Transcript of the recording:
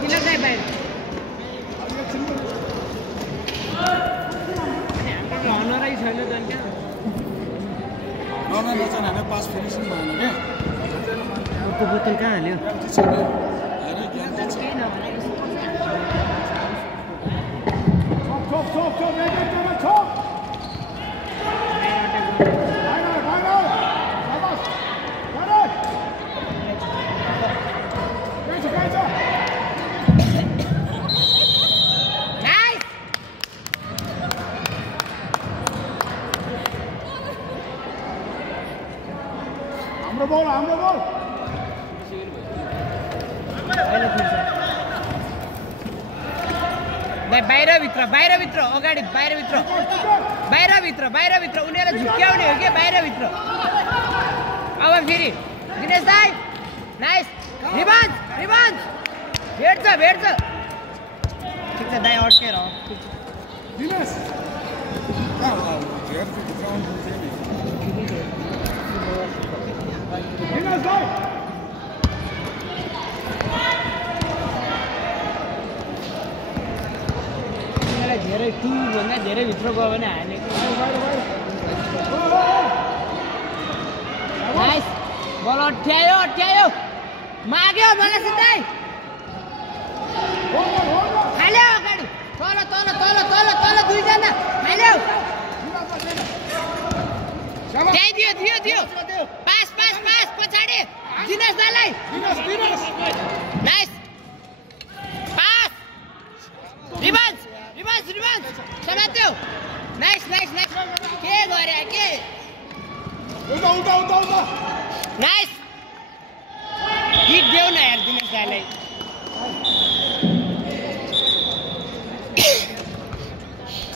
killer दाइ बाहिर हाम्रो हनरै छैन त क्या नचन हाने पास फिनिसिङ भएन के त्यो बोतल कहाँ हाल्यो हाम्रो बल बाहिर भित्र अगाडि बाहिर भित्र उनीहरु झुक्क्याउने हो के बाहिर भित्र अब फेरि दिनेश दाइ नाइस रिभान्स भेट्छ ठिक छ दाइ अड्केर दिनेश धेरै टुभन्दा धेरै भित्र गयो भने हानेको नाइस बल अट्यायो माग्यो मलाई सिधै हाल्यो अगाडि तल दुईजना हाल्यो त्यही दियो पास पछाडि दिनेश दाइलाई नाइस पास रिभान्स समात्यो नाइस के गरे के उता नाइस हिट देऊ न यार दिनेश दाइलाई